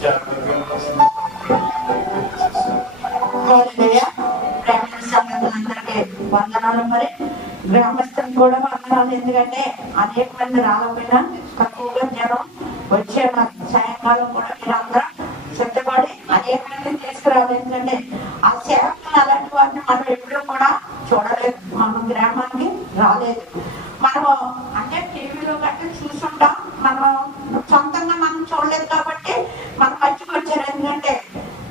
గ్రామస్తులందరికీ వందనాలు. మరి గ్రామస్తులకు కూడా వందనాలు. ఎందుకంటే అనేక మంది రాకపోయినా తక్కువగా జనం వచ్చేవారు. సాయంకాలం కూడా మీరందరూ సిద్ధపడి అనేక మందిని తీసుకురావాలి. ఎందుకంటే ఆ సేవకులు అలాంటి వారిని మనం ఎప్పుడూ కూడా చూడలేదు. మనం గ్రామానికి రాలేదు. మనము అంటే టీవీలో గట్టి చూసుంటాం. మనం సొంతంగా మనం చూడలేదు కాబట్టి మనం మధ్యకి వచ్చారు. ఎందుకంటే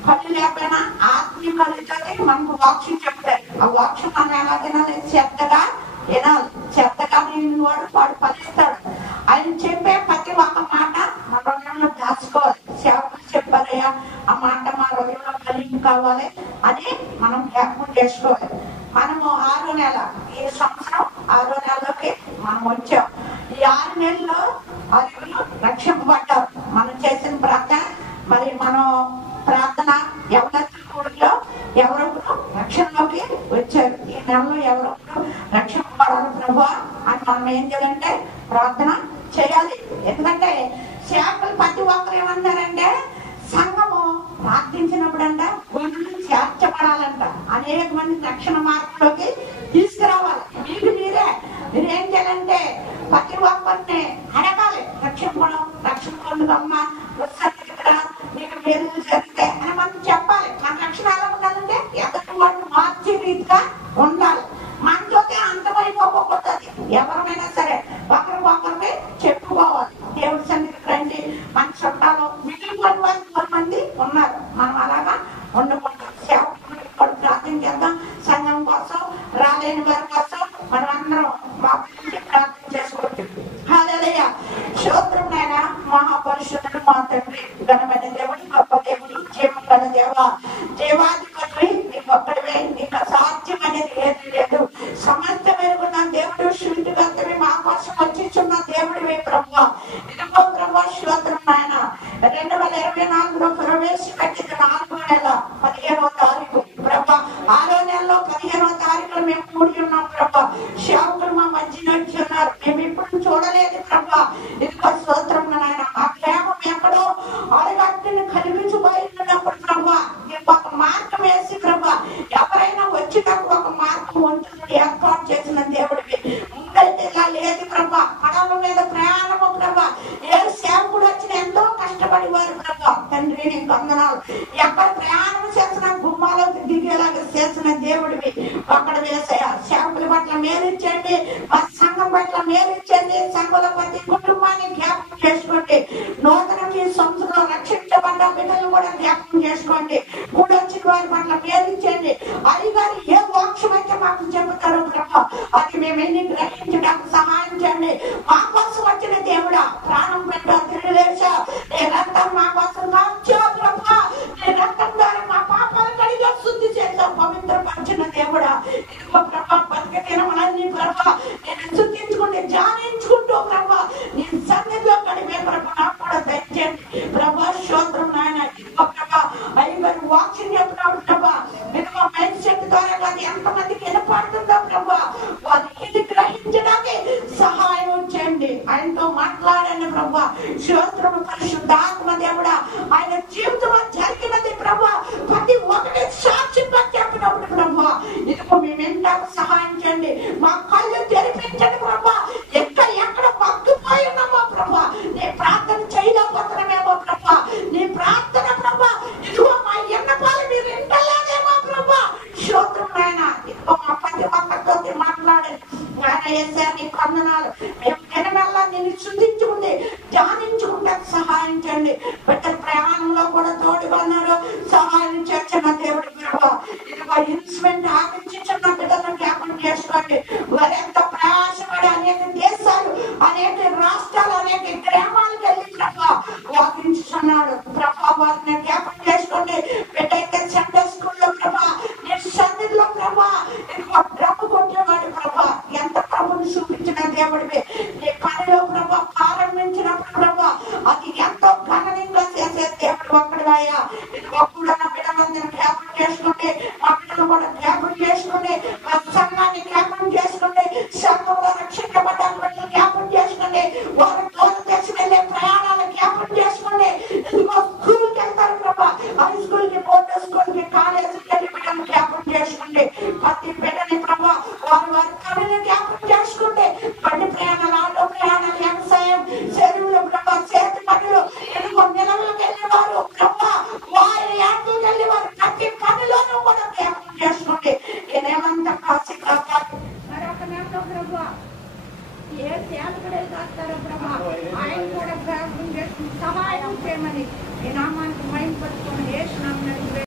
కళ్ళు లేకపోయినా ఆత్మీయ కళ్ళతో మనకు వాక్యం చెప్తారు. ఆ వాక్యం మనం ఎలా తినాలి? శ్రద్ధగా వినాలి. శ్రద్ధగా వాడు వాడు ఫలిస్తాడు. ఆయన చెప్పే ప్రతి ఒక్క మాట మన హృదయంలో దాచుకోవాలి. సేవకులు చెప్పారయ్యా, ఆ మాట మా హృదయంలో కలిగి కావాలి అని మనం జ్ఞాపకం చేసుకోవాలి. మనము 6వ నెల, ఈ సంవత్సరం 6వ నెలలోకి మనం వచ్చాం. ఈ 6 నెలల్లో 6 రక్షింపబడ్డారు. మనం చేసిన ప్రార్థన, మరి మనం ప్రార్థన ఎవరెత్తుల కూడిలో ఎవరొకరు రక్షణలోకి వచ్చారు. ఈ నెలలో ఎవరొకరు రక్షింపబడాలి ప్రభు అని మనం ఏం చేయాలంటే ప్రార్థన చేయాలి. ఎందుకంటే సేవకులు ప్రతి ఒక్కరు ఏమన్నారంటే సంఘము ప్రార్థించినప్పుడంట గుండెలు చేర్చబడాలంట. అనేక మంది రక్షణ మార్గంలోకి తీసుకురావాలి. మీరేం చేయాలంటే ప్రతి ఒక్కరిని అడగాలి. రక్షణ పొందుకమ్మ సన్నిధిరా, నీకు మేలు జరిగితే అని మనం చెప్పాలి. మన రక్షణ ఎలా ఉండాలంటే ఎదుటి వాళ్ళు మార్చే రీతిగా ఉండాలి. మనతో అంతమైపోకూడదు. ఎవరైనా సరే ఒకరికొకరిని చెప్పుకోవాలి. దేవుడి సన్నిధికి రండి. మన చుట్టాలు మిగిలిపోయిన వారు కొంతమంది ఉన్నారు. మనం అలాగా ఉండకూడదు. సేవకులు ప్రార్థన చేద్దాం. సంఘం కోసం, రాలేని వారి కోసం మనం అందరం ప్రార్థన చేసుకోవచ్చు. హల్లెలూయా. స్తోత్రం నాయన. మహాపరిశుద్ధుడు మా తండ్రి, ఘనమైన దేవుడి, గొప్ప దేవుడి, జీవం గల దేవ, దేవాధిపతి నీకు ఒక్కడివే. నీకు అసాధ్యం అనేది ఏది లేదు. సమస్త మెరుగున్న దేవుడు, శృతిగతవి మా కోసం వచ్చిస్తున్న దేవుడివే ప్రభు. ఇదిగో ప్రభు స్తోత్రం నాయన. 2024లో ప్రవేశపెట్టింది 4వ నెల 15వ తారీఖు ప్రభు. 6వ నెలలో 15వ తారీఖులో మేము కూడి ఉన్నాం ప్రభు. సేవకులు మా మధ్య నుంచి ఉన్నారు. మేము ఇప్పుడు చూడలేదు ప్రభు. ఇదిగో స్తోత్రం నాయన. ఆ ప్రేమ ఎక్కడో అడగట్టుని కలిగించబోయినప్పుడు ప్రభు ఒక మార్గం వేసి ప్రభు ఎవరైనా వచ్చినప్పుడు ఒక మార్గం వంతుడు ఏర్పాటు చేసిన దేవుడివి. ముందైతే ఇలా లేదు ప్రభు. పడవ మీద ప్రయాణము ప్రభు. ఏ సేవకుడు వచ్చిన ఎంతో కష్టపడేవారు ప్రభు. తండ్రి నీకు వందనాలు. ఎక్కడ ప్రయాణం చేసిన గుమ్మాలో దిగేలాగా చేసిన దేవుడివి. అక్కడ వేసాయ సేవకుల పట్ల మేలిచ్చండి. మా సంఘం పట్ల మేలిచ్చండి. సంఘంలో ప్రతి కుటుంబాన్ని జ్ఞాపకం చేసుకోండి. నూతన సంస్థలో రక్షించబడ్డ బిడ్డలు కూడా జ్ఞాపకం చేసుకోండి. కూడా వచ్చిన వారి పట్ల మేలిచ్చండి. అయ్యగారు ఏ వాక్యం అయితే మాకు చెబుతారో ప్రభు అది మేము ఎన్ని గ్రహించడానికి సహాయం చేయండి. మా కోసం వచ్చిన దేవుడా, ప్రాణం పెట్టా, తిరిగి లేచా, నీ రక్తం మా కోసం కాచా ప్రభు. నీ రక్తం ద్వారా మా పాపాలు కడిగా శుద్ధి చేసావు, పవిత్రపరిచిన దేవుడా. ఇదిగో ప్రభు బతిక తినమని ప్రభు నేను శుద్ధించుకుంటే ధ్యానించుకుంటూ ప్రభు నీ సన్నిధిలో కడిమే ప్రభు నాకు కూడా దయచేయండి ప్రభు. స్తోత్రం నాయన. ఇదిగో ప్రభు అయ్యగారు వాక్యం చెప్పినప్పుడు ప్రభు ఇదిగో మైండ్ ద్వారా కానీ ఎంతమందికి వినపడుతుందో ప్రభు వాళ్ళు ఇది గ్రహించడానికి సహాయం చేయండి. ఆయనతో మాట్లాడండి ప్రభు. స్తోత్రం. పరిశుద్ధాత్మ దేవుడా, ఆయన జీవితంలో జరిగినది ప్రభు ప్రతి ఒక్కటి సాక్షిగా చెప్పినప్పుడు ప్రభు ఇదిగో మేము ఎంతకు సహాయం చేయండి. మా కళ్ళు తెరిపించండి ప్రభు. ఎక్కడ మగ్గిపోయి ఉన్నామో ప్రభు, నీ ప్రార్థన చేయలేకపోతున్నామేమో ప్రభు. నీ ప్రార్థన ప్రభు ఇదిగో మా ఎన్నపాలు మీరు వింటలేదేమో ప్రభు. స్తోత్రం నాయన. ఇదిగో మా ప్రతి ఒక్కరితో మాట్లాడండి నాయన. యేసయ్యా నీకు వందనాలు. మేము దినమెల్లా నేను శుద్ధించుకుంటే ధ్యానించుకుంటే సహాయం చేయండి. బిడ్డల ప్రయాణంలో కూడా తోడుగా ఉన్నారు. సహాయం చేస్తున్న దేవుడి ప్రభు. ఇదిగో ఇన్స్ట్రుమెంట్ ఆలోచించిన బిడ్డలను జ్ఞాపకం చేసుకోండి. వారు ఎంతో ప్రయాసపడి అనేక దేశాలు, అనేక రాష్ట్రాలు, అనేక గ్రామాలకు వెళ్ళి ప్రభు వాకించుతున్నాడు ప్రభు. వారిని జ్ఞాపకం చేసుకోండి. బిడ్డ అయితే సండే స్కూల్లో ప్రభు నీ సన్నిధిలో ప్రభు ఇదిగో డ్రమ్ము కొట్టేవాడు ప్రభు. ఎంత ప్రభుని చూపించిన దేవుడివి. నీ పనిలో ప్రభు ప్రారంభించినప్పుడు ప్రభు అది ఎంతో ఘనంగా చేసే దేవుడు ఒక్కడివయ్యా. ఇదిగో కూడా నా బిడ్డలందరూ జ్ఞాపకం చేసుకోండి. మా బిడ్డలు కూడా జ్ఞాపకం చేసుకోండి. మా సంఘాన్ని జ్ఞాపకం చేసుకోండి. సంఘంలో రక్షించబడ్డ బిడ్డలు జ్ఞాపకం చేసుకోండి. వారు దూరం చేసి వెళ్ళే ప్రయాణాలు జ్ఞాపకం చేసుకోండి. ఇదిగో స్కూల్కి సేవకుడే కాస్తారో ప్రభా ఆయన కూడా ప్రార్థన చేస్తుంది సహాయం చేయమని ఈ నామానికి మహిమ పట్టుకొని యేసు నామమున